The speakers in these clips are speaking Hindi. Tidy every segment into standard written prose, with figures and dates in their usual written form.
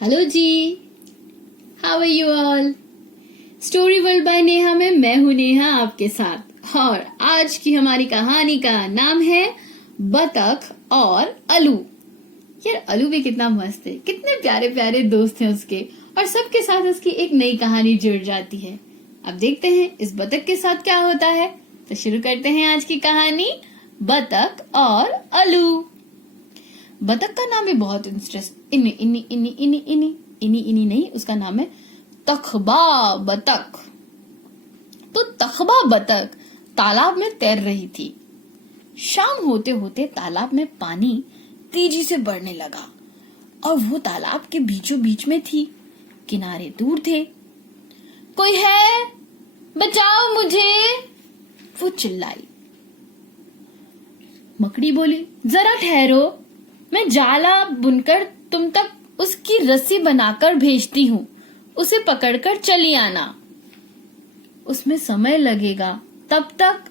हेलो जी, how are you all. Story world by Neha में मैं हूं नेहा आपके साथ। और आज की हमारी कहानी का नाम है बतख और अलू। यार अलू भी कितना मस्त है, कितने प्यारे प्यारे दोस्त हैं उसके, और सबके साथ उसकी एक नई कहानी जुड़ जाती है। अब देखते हैं इस बतख के साथ क्या होता है। तो शुरू करते हैं आज की कहानी, बतख और अलू। बतख का नाम भी बहुत इंटरेस्ट इन्नी इन्नी इन्नी इन्नी इन्नी इन्नी इन्नी नहीं, उसका नाम है तखबा बतख। तो तखबा बतख तालाब में तैर रही थी। शाम होते होते तालाब में पानी तेजी से बढ़ने लगा और वो तालाब के बीचों बीच में थी, किनारे दूर थे। कोई है, बचाओ मुझे, वो चिल्लाई। मकड़ी बोली, जरा ठहरो, मैं जाला बुनकर तुम तक उसकी रस्सी बनाकर भेजती हूँ, उसे पकड़कर चली आना। उसमें समय लगेगा, तब तक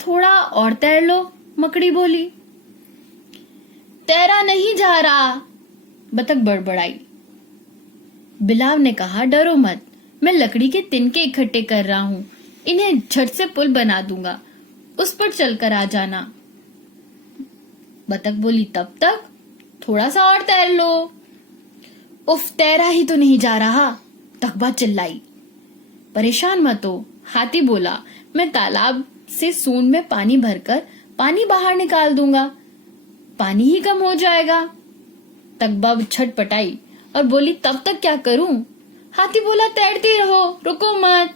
थोड़ा और तैर लो, मकड़ी बोली। तैरा नहीं जा रहा, बतख बड़बड़ाई। बिलाव ने कहा, डरो मत, मैं लकड़ी के तिनके इकट्ठे कर रहा हूँ, इन्हें झट से पुल बना दूंगा, उस पर चलकर आ जाना। बतख बोली, तब तक थोड़ा सा और तैर लो। उफ, तैरा ही तो नहीं जा रहा, तखबा चिल्लाई। परेशान मत हो, हाथी बोला, मैं तालाब से सूंड में पानी भरकर पानी बाहर निकाल दूंगा, पानी ही कम हो जाएगा। तखबा छटपटाई और बोली, तब तक क्या करूं? हाथी बोला, तैरती रहो, रुको मत।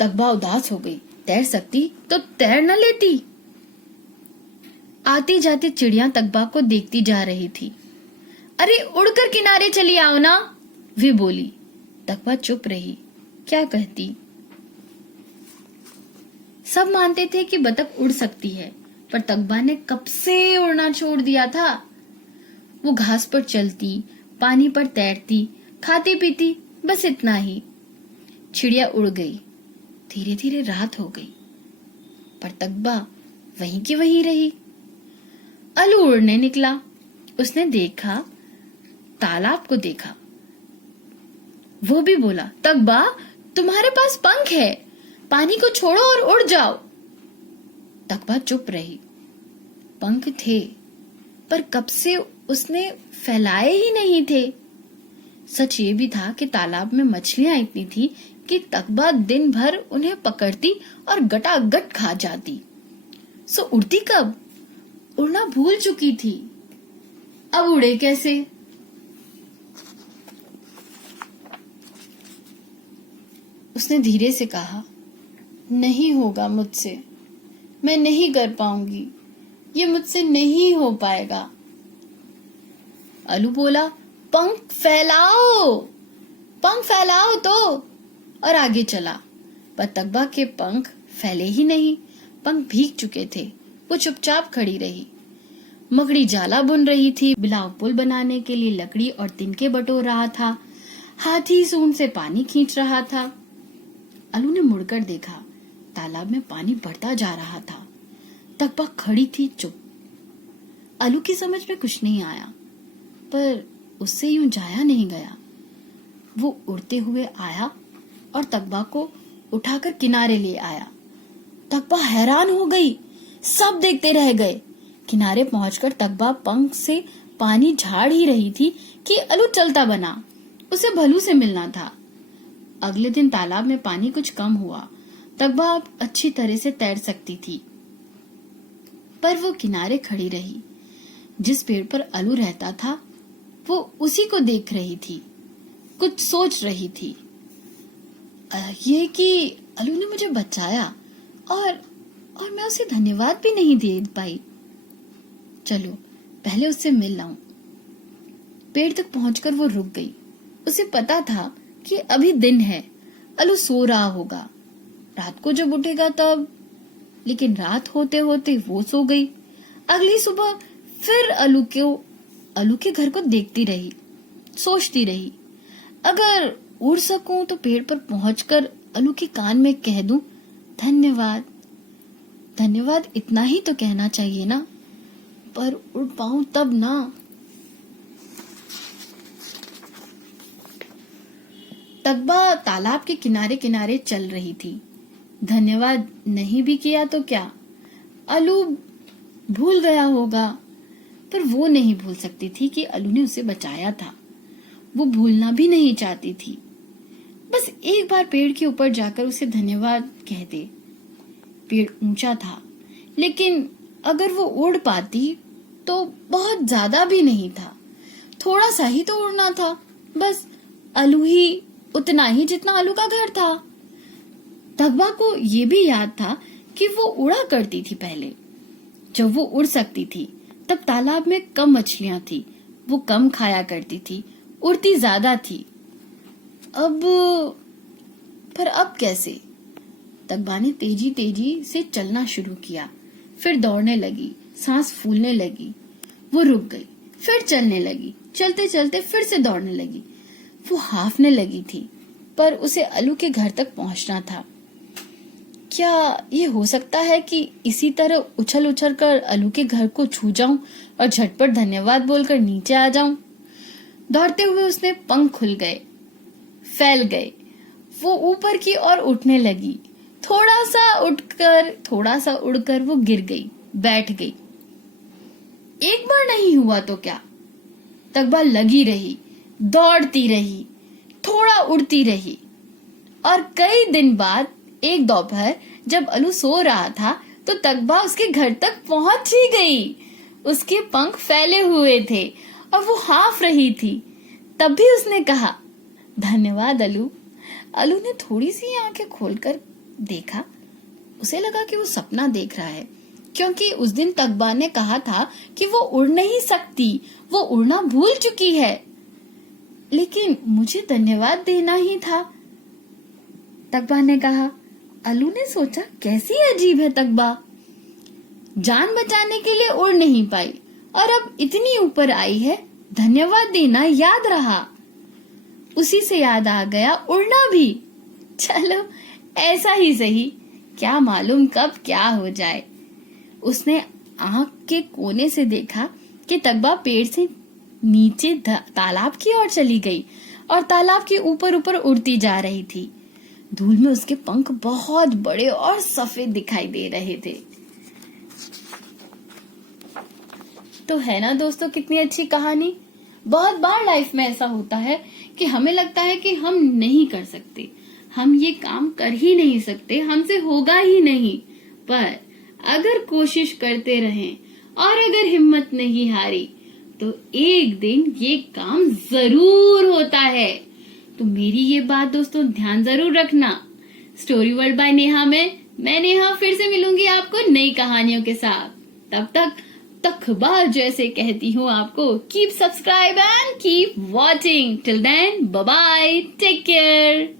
तखबा उदास हो गई, तैर सकती तो तैर न लेती। आती जाती चिड़िया तखबा को देखती जा रही थी। अरे उड़कर किनारे चली आओ ना, वे बोली। तखबा चुप रही, क्या कहती। सब मानते थे कि बतख उड़ सकती है, पर तखबा ने कब से उड़ना छोड़ दिया था। वो घास पर चलती, पानी पर तैरती, खाती पीती, बस इतना ही। चिड़िया उड़ गई, धीरे धीरे रात हो गई, पर तखबा वहीं की वहीं रही। अलू उड़ने निकला, उसने देखा, तालाब को देखा। वो भी बोला, तखबा तुम्हारे पास पंख है, पानी को छोड़ो और उड़ जाओ। तखबा चुप रही। पंख थे, पर कब से उसने फैलाए ही नहीं थे। सच ये भी था कि तालाब में मछलियां इतनी थी कि तखबा दिन भर उन्हें पकड़ती और गटागट खा जाती। सो उड़ती कब? उड़ना भूल चुकी थी। अब उड़े कैसे? उसने धीरे से कहा, नहीं होगा मुझसे, मैं नहीं कर पाऊंगी, ये मुझसे नहीं हो पाएगा। अलू बोला, पंख फैलाओ तो, और आगे चला। पर तखबा के पंख फैले ही नहीं, पंख भीग चुके थे। वो चुपचाप खड़ी रही। मकड़ी जाला बुन रही थी, बिलाव पुल बनाने के लिए लकड़ी और तिनके बटोर रहा था, हाथी सूंड से पानी खींच रहा था। अलू ने मुड़कर देखा, तालाब में पानी बढ़ता जा रहा था। तखबा खड़ी थी चुप। अलू की समझ में कुछ नहीं आया, पर उससे यूं जाया नहीं गया। वो उड़ते हुए आया और तखबा को उठाकर किनारे ले आया। तखबा हैरान हो गई, सब देखते रह गए। किनारे पहुंचकर तखबा पंख से पानी झाड़ ही रही थी कि अलू चलता बना, उसे भलू से मिलना था। अगले दिन तालाब में पानी कुछ कम हुआ, तखबा अब अच्छी तरह से तैर सकती थी। पर वो किनारे खड़ी रही। जिस पेड़ पर अलू रहता था, वो उसी को देख रही थी, कुछ सोच रही थी। ये कि अलू ने मुझे बचाया और मैं उसे धन्यवाद भी नहीं दे पाई। चलो पहले उससे मिल लाऊं। पेड़ तक पहुंचकर वो रुक गई। उसे पता था कि अभी दिन है, अलू सो रहा होगा, रात को जब उठेगा तब। लेकिन रात होते होते वो सो गई। अगली सुबह फिर अलू के घर को देखती रही, सोचती रही, अगर उड़ सकूं तो पेड़ पर पहुंचकर अलू के कान में कह दूं, धन्यवाद। धन्यवाद इतना ही तो कहना चाहिए ना, पर उड़ पाऊं तब ना। तकबा तालाब के किनारे किनारे चल रही थी। धन्यवाद नहीं भी किया तो क्या, अलू भूल गया होगा, पर वो नहीं भूल सकती थी कि अलू ने उसे बचाया था। वो भूलना भी नहीं चाहती थी। बस एक बार पेड़ के ऊपर जाकर उसे धन्यवाद कह दे। पेड़ ऊंचा था, लेकिन अगर वो उड़ पाती तो बहुत ज्यादा भी नहीं था, थोड़ा सा ही तो उड़ना था। बस अलू ही उतना ही जितना अलू का घर था। तकबा को ये भी याद था कि वो उड़ा करती थी पहले। जब वो उड़ सकती थी तब तालाब में कम मछलियां थी, वो कम खाया करती थी, उड़ती ज्यादा थी। अब कैसे? तकबा ने तेजी तेजी से चलना शुरू किया, फिर दौड़ने लगी, सांस फूलने लगी। वो रुक गई, फिर चलने लगी, चलते चलते फिर से दौड़ने लगी। वो हाफने लगी थी, पर उसे अलू के घर तक पहुंचना था। क्या ये हो सकता है कि इसी तरह उछल उछल कर अलू के घर को छू जाऊं और झटपट धन्यवाद बोलकर नीचे आ जाऊं? दौड़ते हुए उसने पंख खुल गए, फैल गए। वो ऊपर की ओर उठने लगी। थोड़ा सा उड़कर वो गिर गई, बैठ गई। एक बार नहीं हुआ तो क्या, तकबा लगी रही, दौड़ती रही, थोड़ा उड़ती रही। और कई दिन बाद एक दोपहर जब अलू सो रहा था तो तकबा उसके घर तक पहुंच ही गई। उसके पंख फैले हुए थे और वो हाफ रही थी। तब भी उसने कहा, धन्यवाद अलू। अलू ने थोड़ी सी आंखें खोलकर देखा। उसे लगा कि वो सपना देख रहा है, क्योंकि उस दिन तकबा ने कहा था कि वो उड़ नहीं सकती, वो उड़ना भूल चुकी है। लेकिन मुझे धन्यवाद देना ही था, तकबा ने कहा। अलू ने सोचा, कैसी अजीब है तकबा, जान बचाने के लिए उड़ नहीं पाई और अब इतनी ऊपर आई है, धन्यवाद देना याद रहा। उसी से याद आ गया उड़ना भी। चलो ऐसा ही सही, क्या मालूम कब क्या हो जाए। उसने आंख के कोने से देखा कि तकबा पेड़ से नीचे तालाब की ओर चली गई और तालाब के ऊपर ऊपर उड़ती जा रही थी। धूल में उसके पंख बहुत बड़े और सफेद दिखाई दे रहे थे। तो है ना दोस्तों, कितनी अच्छी कहानी। बहुत बार लाइफ में ऐसा होता है कि हमें लगता है कि हम नहीं कर सकते, हम ये काम कर ही नहीं सकते, हमसे होगा ही नहीं। पर अगर कोशिश करते रहें और अगर हिम्मत नहीं हारी तो एक दिन ये काम जरूर होता है। तो मेरी ये बात दोस्तों ध्यान जरूर रखना। स्टोरी वर्ल्ड बाय नेहा में मैं नेहा फिर से मिलूंगी आपको नई कहानियों के साथ। तब तक तकबा जैसे कहती हूँ आपको, keep subscribe and keep watching. Till then, bye bye, take care.